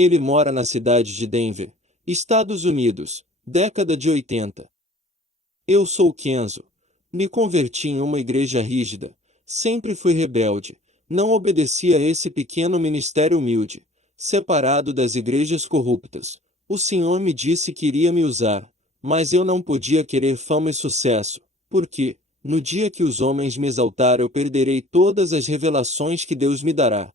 Ele mora na cidade de Denver, Estados Unidos, década de 80. Eu sou Kenzo. Me converti em uma igreja rígida, sempre fui rebelde, não obedeci a esse pequeno ministério humilde, separado das igrejas corruptas. O Senhor me disse que iria me usar, mas eu não podia querer fama e sucesso, porque, no dia que os homens me exaltar, eu perderei todas as revelações que Deus me dará.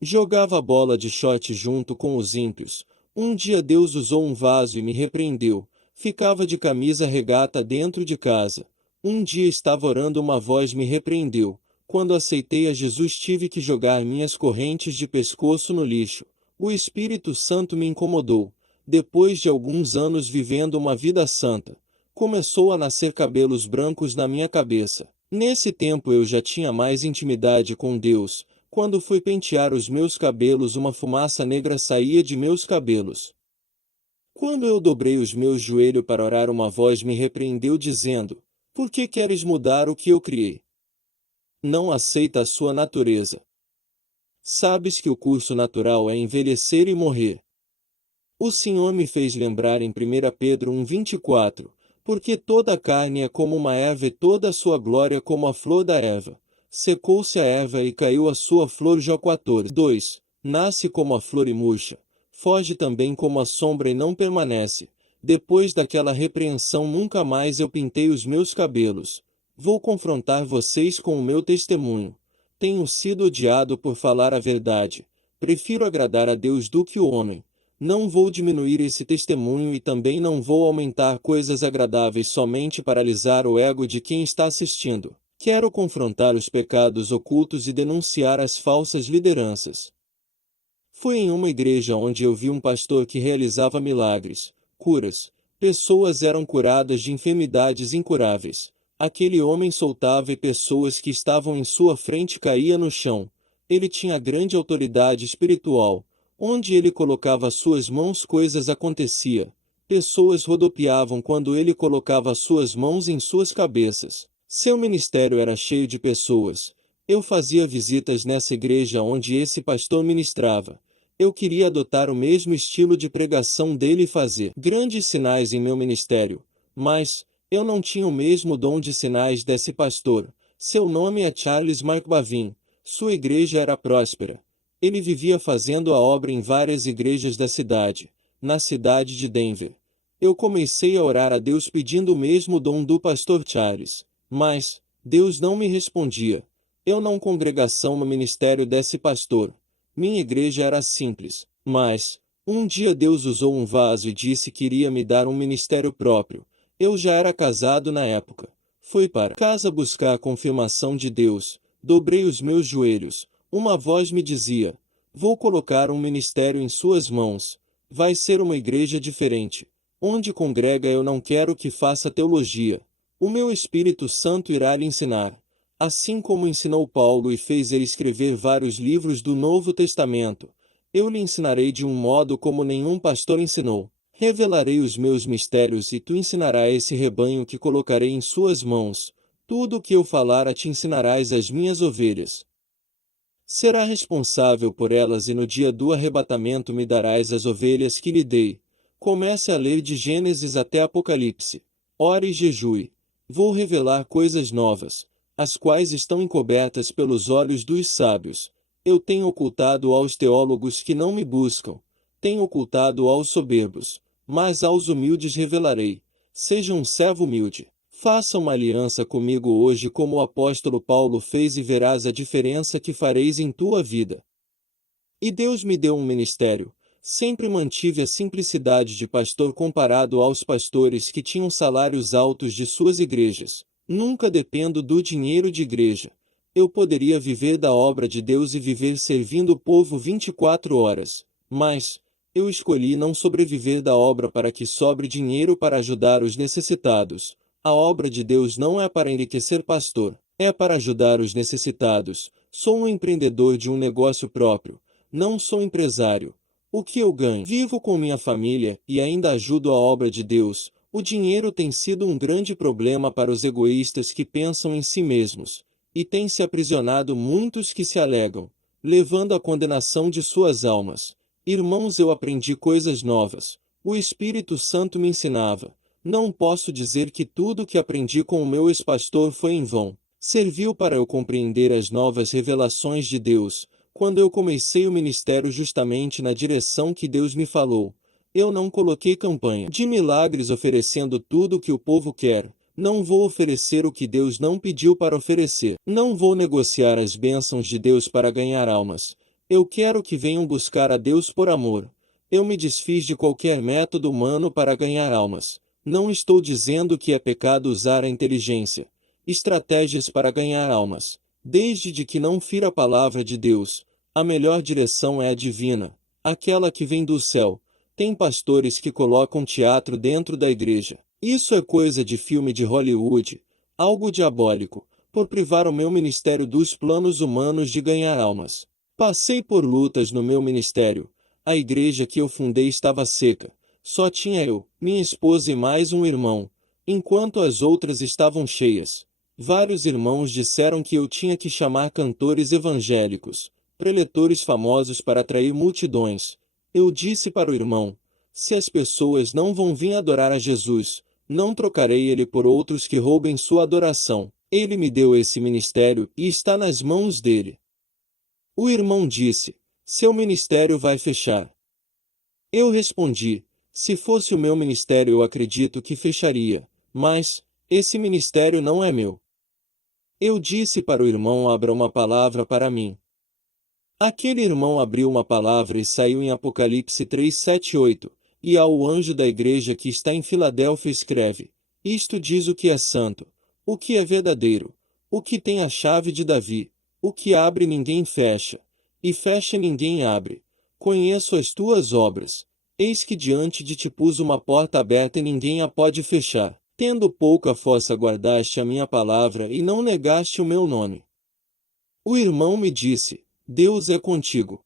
Jogava bola de shot junto com os ímpios. Um dia Deus usou um vaso e me repreendeu. Ficava de camisa regata dentro de casa. Um dia estava orando, uma voz me repreendeu. Quando aceitei a Jesus, tive que jogar minhas correntes de pescoço no lixo. O Espírito Santo me incomodou. Depois de alguns anos vivendo uma vida santa, começou a nascer cabelos brancos na minha cabeça. Nesse tempo eu já tinha mais intimidade com Deus. Quando fui pentear os meus cabelos, uma fumaça negra saía de meus cabelos. Quando eu dobrei os meus joelhos para orar, uma voz me repreendeu dizendo: por que queres mudar o que eu criei? Não aceita a sua natureza. Sabes que o curso natural é envelhecer e morrer. O Senhor me fez lembrar em 1 Pedro 1:24, porque toda a carne é como uma erva e toda a sua glória como a flor da erva. Secou-se a erva e caiu a sua flor. Jó 14. 2. Nasce como a flor e murcha, foge também como a sombra e não permanece. Depois daquela repreensão nunca mais eu pintei os meus cabelos. Vou confrontar vocês com o meu testemunho. Tenho sido odiado por falar a verdade. Prefiro agradar a Deus do que o homem. Não vou diminuir esse testemunho e também não vou aumentar coisas agradáveis somente para alisar o ego de quem está assistindo. Quero confrontar os pecados ocultos e denunciar as falsas lideranças. Foi em uma igreja onde eu vi um pastor que realizava milagres, curas. Pessoas eram curadas de enfermidades incuráveis. Aquele homem soltava e pessoas que estavam em sua frente caíam no chão. Ele tinha grande autoridade espiritual. Onde ele colocava suas mãos, coisas acontecia. Pessoas rodopiavam quando ele colocava suas mãos em suas cabeças. Seu ministério era cheio de pessoas. Eu fazia visitas nessa igreja onde esse pastor ministrava. Eu queria adotar o mesmo estilo de pregação dele e fazer grandes sinais em meu ministério. Mas, eu não tinha o mesmo dom de sinais desse pastor. Seu nome é Charles McBavin. Sua igreja era próspera. Ele vivia fazendo a obra em várias igrejas da cidade, na cidade de Denver. Eu comecei a orar a Deus pedindo o mesmo dom do pastor Charles. Mas, Deus não me respondia. Eu não congregação no ministério desse pastor. Minha igreja era simples. Mas, um dia Deus usou um vaso e disse que iria me dar um ministério próprio. Eu já era casado na época. Fui para casa buscar a confirmação de Deus. Dobrei os meus joelhos. Uma voz me dizia: vou colocar um ministério em suas mãos. Vai ser uma igreja diferente. Onde congrega eu não quero que faça teologia. O meu Espírito Santo irá lhe ensinar. Assim como ensinou Paulo e fez ele escrever vários livros do Novo Testamento, eu lhe ensinarei de um modo como nenhum pastor ensinou. Revelarei os meus mistérios e tu ensinarás esse rebanho que colocarei em suas mãos. Tudo o que eu falar a te ensinarás as minhas ovelhas. Será responsável por elas e no dia do arrebatamento me darás as ovelhas que lhe dei. Comece a ler de Gênesis até Apocalipse. Ore e jejue. Vou revelar coisas novas, as quais estão encobertas pelos olhos dos sábios. Eu tenho ocultado aos teólogos que não me buscam. Tenho ocultado aos soberbos, mas aos humildes revelarei. Seja um servo humilde. Faça uma aliança comigo hoje como o apóstolo Paulo fez e verás a diferença que fareis em tua vida. E Deus me deu um ministério. Sempre mantive a simplicidade de pastor comparado aos pastores que tinham salários altos de suas igrejas. Nunca dependo do dinheiro de igreja. Eu poderia viver da obra de Deus e viver servindo o povo 24 horas. Mas, eu escolhi não sobreviver da obra para que sobre dinheiro para ajudar os necessitados. A obra de Deus não é para enriquecer pastor, é para ajudar os necessitados. Sou um empreendedor de um negócio próprio, não sou empresário. O que eu ganho? Vivo com minha família e ainda ajudo a obra de Deus. O dinheiro tem sido um grande problema para os egoístas que pensam em si mesmos, e tem se aprisionado muitos que se alegam, levando à condenação de suas almas. Irmãos, eu aprendi coisas novas. O Espírito Santo me ensinava. Não posso dizer que tudo que aprendi com o meu ex-pastor foi em vão. Serviu para eu compreender as novas revelações de Deus, quando eu comecei o ministério justamente na direção que Deus me falou. Eu não coloquei campanha de milagres oferecendo tudo o que o povo quer. Não vou oferecer o que Deus não pediu para oferecer. Não vou negociar as bênçãos de Deus para ganhar almas. Eu quero que venham buscar a Deus por amor. Eu me desfiz de qualquer método humano para ganhar almas. Não estou dizendo que é pecado usar a inteligência, estratégias para ganhar almas. Desde de que não fira a palavra de Deus, a melhor direção é a divina, aquela que vem do céu. Tem pastores que colocam teatro dentro da igreja. Isso é coisa de filme de Hollywood, algo diabólico, por privar o meu ministério dos planos humanos de ganhar almas. Passei por lutas no meu ministério. A igreja que eu fundei estava seca. Só tinha eu, minha esposa e mais um irmão, enquanto as outras estavam cheias. Vários irmãos disseram que eu tinha que chamar cantores evangélicos, preletores famosos para atrair multidões. Eu disse para o irmão: se as pessoas não vão vir adorar a Jesus, não trocarei ele por outros que roubem sua adoração. Ele me deu esse ministério e está nas mãos dele. O irmão disse: seu ministério vai fechar. Eu respondi: se fosse o meu ministério eu acredito que fecharia, mas esse ministério não é meu. Eu disse para o irmão: abra uma palavra para mim. Aquele irmão abriu uma palavra e saiu em Apocalipse 3, 7, 8, e ao anjo da igreja que está em Filadélfia escreve: isto diz o que é santo, o que é verdadeiro, o que tem a chave de Davi, o que abre ninguém fecha, e fecha ninguém abre. Conheço as tuas obras. Eis que diante de ti pus uma porta aberta e ninguém a pode fechar. Tendo pouca força guardaste a minha palavra e não negaste o meu nome. O irmão me disse: Deus é contigo.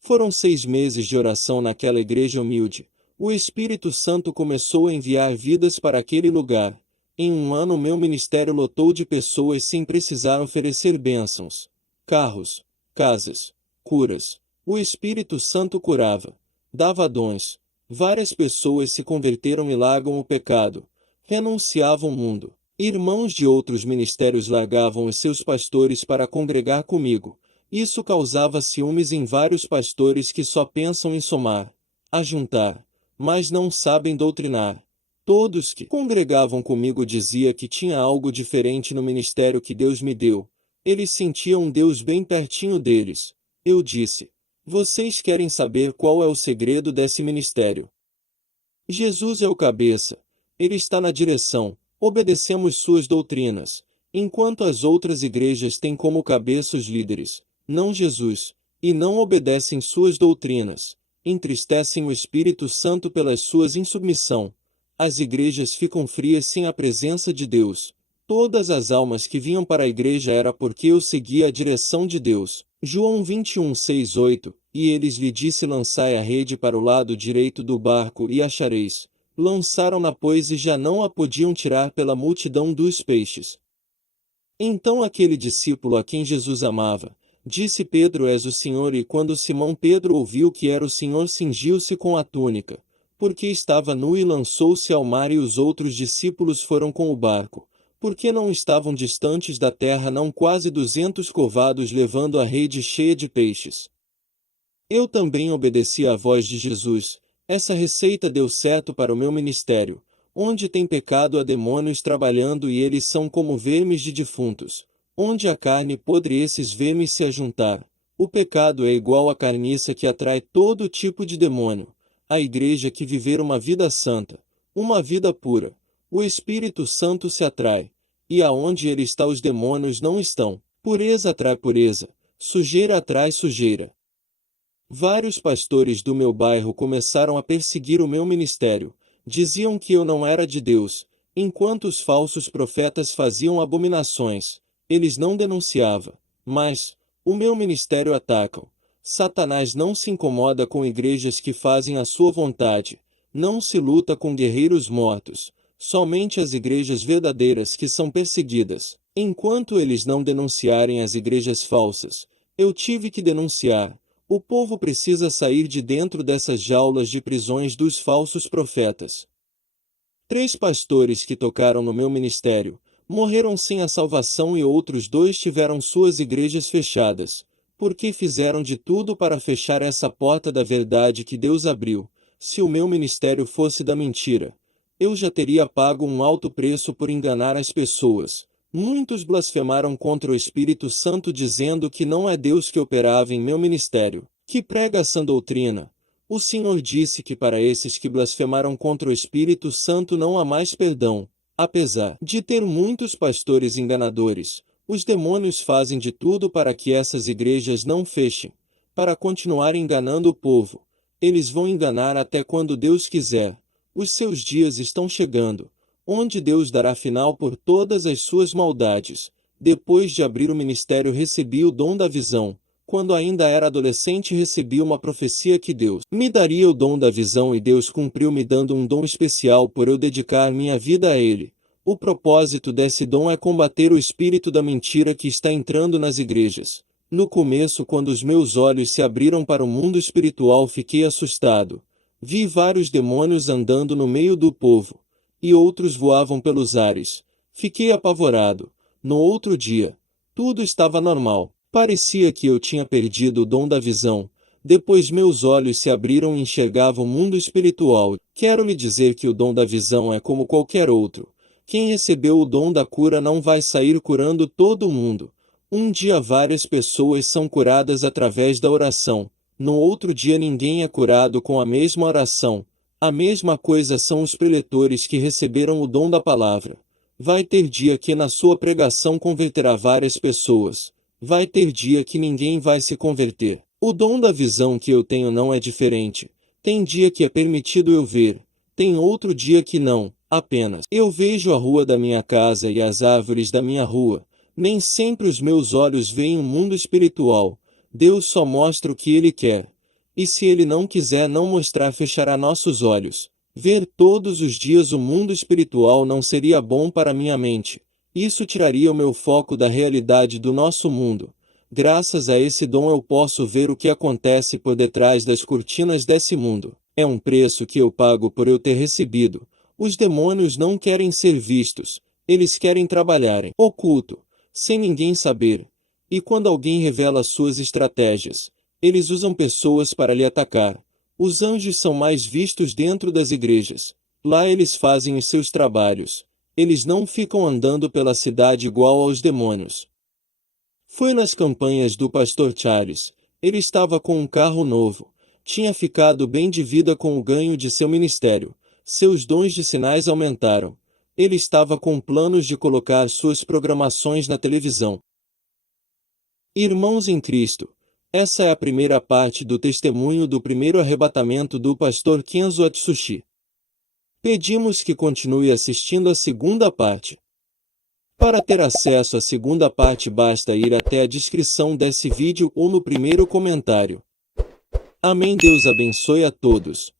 Foram 6 meses de oração naquela igreja humilde. O Espírito Santo começou a enviar vidas para aquele lugar. Em um ano meu ministério lotou de pessoas sem precisar oferecer bênçãos, carros, casas, curas. O Espírito Santo curava, dava dons. Várias pessoas se converteram e largam o pecado, renunciavam ao mundo. Irmãos de outros ministérios largavam os seus pastores para congregar comigo. Isso causava ciúmes em vários pastores que só pensam em somar, ajuntar, mas não sabem doutrinar. Todos que congregavam comigo diziam que tinha algo diferente no ministério que Deus me deu. Eles sentiam um Deus bem pertinho deles. Eu disse: vocês querem saber qual é o segredo desse ministério? Jesus é o cabeça. Ele está na direção. Obedecemos suas doutrinas, enquanto as outras igrejas têm como cabeça os líderes, não Jesus, e não obedecem suas doutrinas, entristecem o Espírito Santo pelas suas insubmissão. As igrejas ficam frias sem a presença de Deus. Todas as almas que vinham para a igreja era porque eu seguia a direção de Deus. João 21, 6, 8, e eles lhe disse: lançai a rede para o lado direito do barco e achareis. Lançaram-na, pois, e já não a podiam tirar pela multidão dos peixes. Então aquele discípulo a quem Jesus amava, disse: Pedro, és o Senhor. E quando Simão Pedro ouviu que era o Senhor, cingiu-se com a túnica, porque estava nu, e lançou-se ao mar. E os outros discípulos foram com o barco, porque não estavam distantes da terra não quase 200 covados, levando a rede cheia de peixes. Eu também obedeci à voz de Jesus. Essa receita deu certo para o meu ministério. Onde tem pecado há demônios trabalhando, e eles são como vermes de defuntos. Onde há carne podre, esses vermes se ajuntar. O pecado é igual à carniça que atrai todo tipo de demônio. A igreja que viver uma vida santa, uma vida pura, o Espírito Santo se atrai. E aonde ele está os demônios não estão. Pureza atrai pureza. Sujeira atrai sujeira. Vários pastores do meu bairro começaram a perseguir o meu ministério. Diziam que eu não era de Deus, enquanto os falsos profetas faziam abominações. Eles não denunciavam, mas o meu ministério atacam. Satanás não se incomoda com igrejas que fazem a sua vontade. Não se luta com guerreiros mortos. Somente as igrejas verdadeiras que são perseguidas. Enquanto eles não denunciarem as igrejas falsas, eu tive que denunciar. O povo precisa sair de dentro dessas jaulas de prisões dos falsos profetas. 3 pastores que tocaram no meu ministério morreram sem a salvação e outros 2 tiveram suas igrejas fechadas, porque fizeram de tudo para fechar essa porta da verdade que Deus abriu. Se o meu ministério fosse da mentira, eu já teria pago um alto preço por enganar as pessoas. Muitos blasfemaram contra o Espírito Santo dizendo que não é Deus que operava em meu ministério, que prega essa doutrina. O Senhor disse que para esses que blasfemaram contra o Espírito Santo não há mais perdão. Apesar de ter muitos pastores enganadores, os demônios fazem de tudo para que essas igrejas não fechem, para continuar enganando o povo. Eles vão enganar até quando Deus quiser. Os seus dias estão chegando, onde Deus dará final por todas as suas maldades. Depois de abrir o ministério, recebi o dom da visão. Quando ainda era adolescente, recebi uma profecia que Deus me daria o dom da visão e Deus cumpriu me dando um dom especial por eu dedicar minha vida a Ele. O propósito desse dom é combater o espírito da mentira que está entrando nas igrejas. No começo, quando os meus olhos se abriram para o mundo espiritual, fiquei assustado. Vi vários demônios andando no meio do povo, e outros voavam pelos ares. Fiquei apavorado. No outro dia, tudo estava normal. Parecia que eu tinha perdido o dom da visão. Depois meus olhos se abriram e enxergava o mundo espiritual. Quero lhe dizer que o dom da visão é como qualquer outro. Quem recebeu o dom da cura não vai sair curando todo mundo. Um dia várias pessoas são curadas através da oração. No outro dia ninguém é curado com a mesma oração. A mesma coisa são os preletores que receberam o dom da palavra. Vai ter dia que na sua pregação converterá várias pessoas. Vai ter dia que ninguém vai se converter. O dom da visão que eu tenho não é diferente. Tem dia que é permitido eu ver. Tem outro dia que não. Apenas eu vejo a rua da minha casa e as árvores da minha rua. Nem sempre os meus olhos veem o mundo espiritual. Deus só mostra o que Ele quer. E se Ele não quiser não mostrar, fechará nossos olhos. Ver todos os dias o mundo espiritual não seria bom para minha mente. Isso tiraria o meu foco da realidade do nosso mundo. Graças a esse dom eu posso ver o que acontece por detrás das cortinas desse mundo. É um preço que eu pago por eu ter recebido. Os demônios não querem ser vistos. Eles querem trabalhar em oculto, sem ninguém saber. E quando alguém revela suas estratégias, eles usam pessoas para lhe atacar. Os anjos são mais vistos dentro das igrejas. Lá eles fazem os seus trabalhos. Eles não ficam andando pela cidade igual aos demônios. Foi nas campanhas do pastor Charles. Ele estava com um carro novo. Tinha ficado bem de vida com o ganho de seu ministério. Seus dons de sinais aumentaram. Ele estava com planos de colocar suas programações na televisão. Irmãos em Cristo, essa é a primeira parte do testemunho do primeiro arrebatamento do pastor Kenzo Atsushi. Pedimos que continue assistindo a segunda parte. Para ter acesso à segunda parte basta ir até a descrição desse vídeo ou no primeiro comentário. Amém. Deus abençoe a todos.